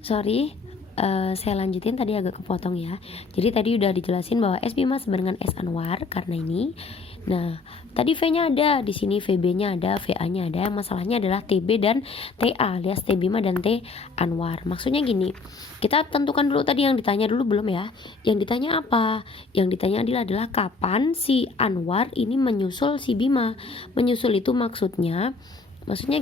Sorry, saya lanjutin, tadi agak kepotong ya. Jadi tadi udah dijelasin bahwa S Bima sama dengan S Anwar karena ini. Nah, tadi V-nya ada, di sini VB-nya ada, VA-nya ada. Masalahnya adalah TB dan TA, alias T Bima dan T Anwar. Maksudnya gini, kita tentukan dulu tadi yang ditanya dulu belum ya? Yang ditanya apa? Yang ditanya adalah kapan si Anwar ini menyusul si Bima. Menyusul itu maksudnya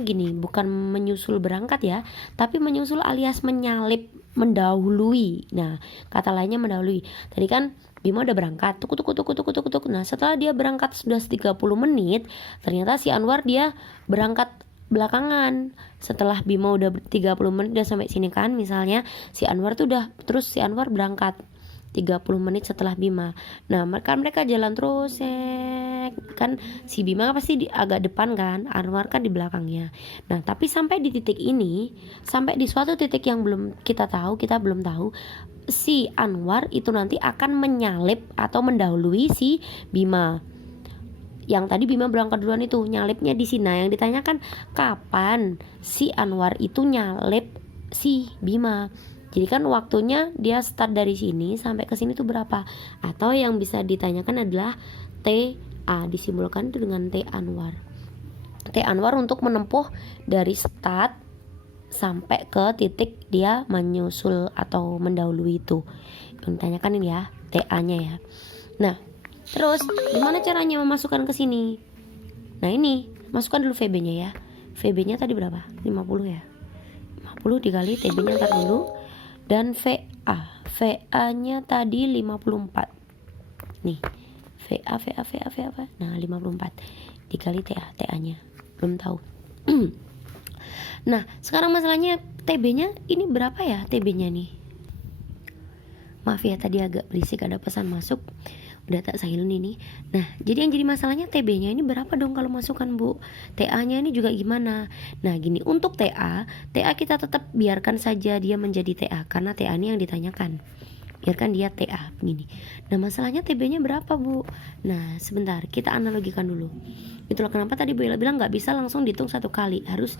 gini, bukan menyusul berangkat ya, tapi menyusul alias menyalip, mendahului. Nah, kata lainnya mendahului. Tadi kan Bima udah berangkat, tuk tuk tuk tuk tuk tuk tuk. Nah, setelah dia berangkat sudah 30 menit, ternyata si Anwar dia berangkat belakangan. Setelah Bima udah 30 menit udah sampai sini kan, misalnya si Anwar tuh udah, terus si Anwar berangkat 30 menit setelah Bima. Nah, mereka jalan terus kan si Bima pasti agak depan kan, Anwar kan di belakangnya. Nah, tapi sampai di titik ini, sampai di suatu titik yang kita belum tahu si Anwar itu nanti akan menyalip atau mendahului si Bima. Yang tadi Bima berangkat duluan itu, nyalipnya di sini. Nah, yang ditanyakan kapan si Anwar itu nyalip si Bima. Jadi kan waktunya dia start dari sini sampai ke sini tuh berapa? Atau yang bisa ditanyakan adalah TA, disimbolkan itu dengan T Anwar. T Anwar untuk menempuh dari start sampai ke titik dia menyusul atau mendahului itu. Yang ditanyakan ini ya, TA-nya ya. Nah, terus gimana caranya memasukkan ke sini? Nah, ini masukkan dulu VB-nya ya. VB-nya tadi berapa? 50 ya. 50 dikali TB-nya ntar dulu. Dan VA-nya tadi 54. Nih, VA. Nah, 54 dikali TA-nya. Belum tahu. Nah, sekarang masalahnya TB-nya ini berapa ya TB-nya nih? Maaf ya, tadi agak berisik, ada pesan masuk. Udah tak silent ini. Nah, jadi yang jadi masalahnya TB-nya ini berapa dong kalau masukkan Bu? TA-nya ini juga gimana? Nah, gini, untuk TA kita tetap biarkan saja dia menjadi TA karena TA ini yang ditanyakan. Biarkan dia TA begini. Nah, masalahnya TB-nya berapa Bu? Nah, sebentar, kita analogikan dulu. Itulah kenapa tadi Bu Ella bilang nggak bisa langsung dihitung satu kali, harus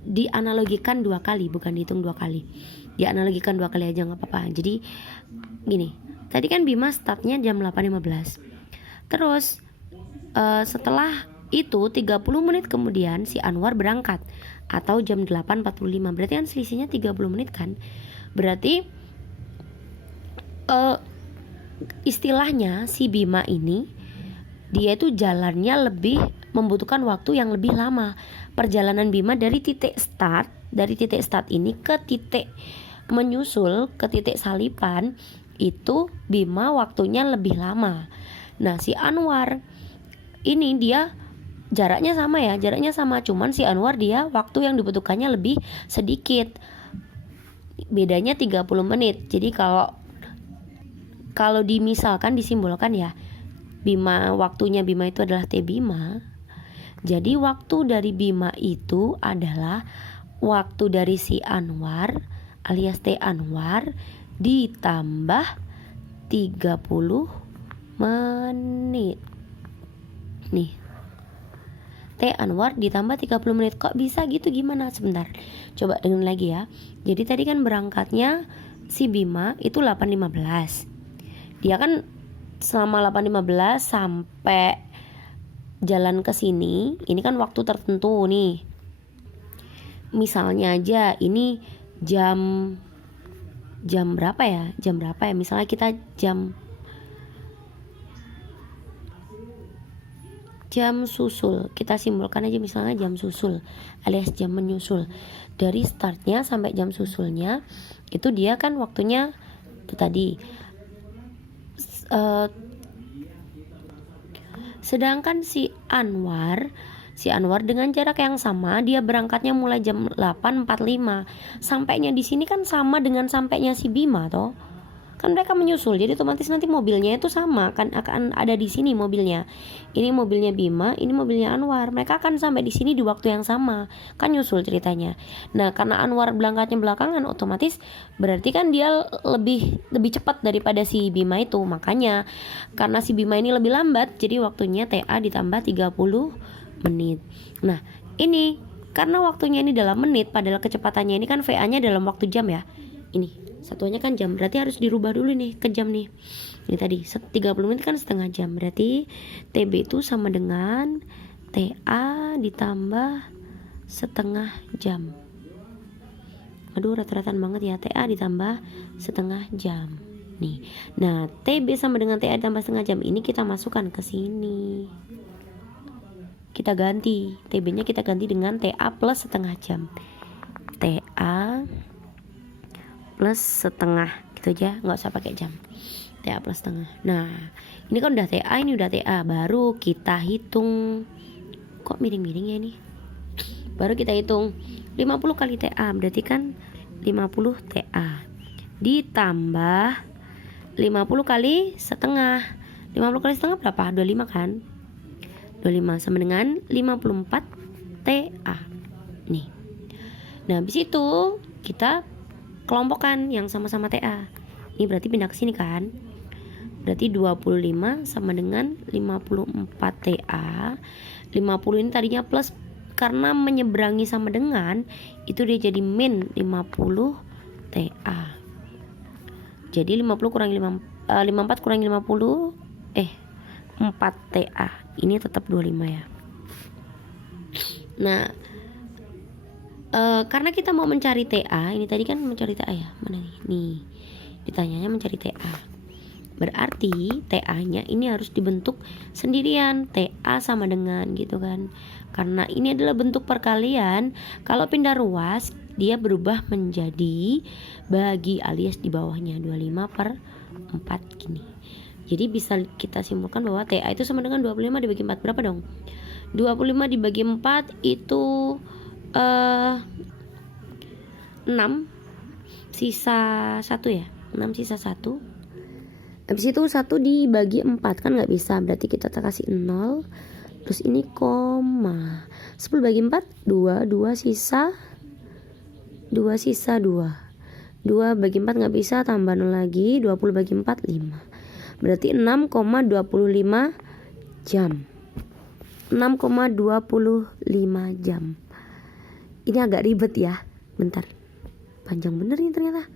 dianalogikan 2 kali, bukan dihitung 2 kali. Dianalogikan 2 kali aja nggak apa-apa. Jadi gini, tadi kan Bima startnya jam 8.15. Terus setelah itu 30 menit kemudian si Anwar berangkat atau jam 8.45. Berarti kan selisihnya 30 menit kan. Berarti istilahnya si Bima ini dia itu jalannya lebih membutuhkan waktu yang lebih lama. Perjalanan Bima dari titik start ini ke titik menyusul, ke titik salipan itu Bima waktunya lebih lama. Nah, si Anwar ini dia jaraknya sama, cuman si Anwar dia waktu yang dibutuhkannya lebih sedikit. Bedanya 30 menit. Jadi kalau dimisalkan, disimbolkan ya, waktunya Bima itu adalah T Bima. Jadi waktu dari Bima itu adalah waktu dari si Anwar alias T Anwar ditambah 30 menit. Nih, T Anwar ditambah 30 menit. Kok bisa gitu, gimana? Sebentar, coba dengerin lagi ya. Jadi tadi kan berangkatnya si Bima itu 8.15. Dia kan selama 8.15 sampai jalan ke sini, ini kan waktu tertentu nih. Misalnya aja ini jam berapa ya? Misalnya kita jam susul, kita simbolkan aja misalnya jam susul alias jam menyusul. Dari startnya sampai jam susulnya itu dia kan waktunya itu tadi. Sedangkan si Anwar dengan jarak yang sama, dia berangkatnya mulai jam 8.45. Sampainya di sini kan sama dengan sampainya si Bima toh. Kan mereka menyusul, jadi otomatis nanti mobilnya itu sama, kan akan ada di sini mobilnya. Ini mobilnya Bima, ini mobilnya Anwar. Mereka akan sampai di sini di waktu yang sama. Kan nyusul ceritanya. Nah, karena Anwar berangkatnya belakangan, otomatis berarti kan dia lebih cepat daripada si Bima itu. Makanya karena si Bima ini lebih lambat, jadi waktunya TA ditambah 30 menit. Nah, ini karena waktunya ini dalam menit, padahal kecepatannya ini kan VA-nya dalam waktu jam ya. Ini satuannya kan jam, berarti harus dirubah dulu nih ke jam nih. Ini tadi 30 menit kan setengah jam, berarti TB itu sama dengan TA ditambah setengah jam. Aduh, rata-rataan banget ya, TA ditambah setengah jam. Nih, nah TB sama dengan TA ditambah setengah jam ini kita masukkan ke sini. Kita ganti, TB-nya kita ganti dengan TA plus setengah jam. TA plus setengah, gitu aja, nggak usah pakai jam. TA plus setengah. Nah, ini kan udah TA, ini udah TA, baru kita hitung. Kok miring-miring ya ini? Baru kita hitung 50 kali TA, berarti kan 50 TA ditambah 50 kali setengah. 50 kali setengah berapa? 25 kan? 25 sama dengan 54 TA. Nih. Nah, habis itu kita kelompokkan yang sama-sama TA. Ini berarti pindah ke sini kan? Berarti 25 sama dengan 54 TA. 50 ini tadinya plus, karena menyeberangi sama dengan itu dia jadi min 50 TA. Jadi 50 kurangi 54 kurangi 50 4 TA. Ini tetap 25 ya. Nah, karena kita mau mencari TA, ini tadi kan mencari TA ya. Mana nih? Nih, ditanyanya mencari TA. Berarti TA-nya ini harus dibentuk sendirian, TA sama dengan gitu kan. Karena ini adalah bentuk perkalian, kalau pindah ruas dia berubah menjadi bagi alias di bawahnya 25/4 gini. Jadi bisa kita simpulkan bahwa TA itu sama dengan 25 dibagi 4. Berapa dong? 25 dibagi 4 itu 6 sisa 1 ya. 6 sisa 1. Habis itu 1 dibagi 4 kan nggak bisa, berarti kita kasih 0. Terus ini koma. 10 bagi 4 2, 2 sisa 2 sisa 2. 2 bagi 4 nggak bisa, tambah 0 lagi. 20 bagi 4 5. Berarti 6,25 jam. 6,25 jam. Ini agak ribet ya. Bentar. Panjang bener nih ternyata.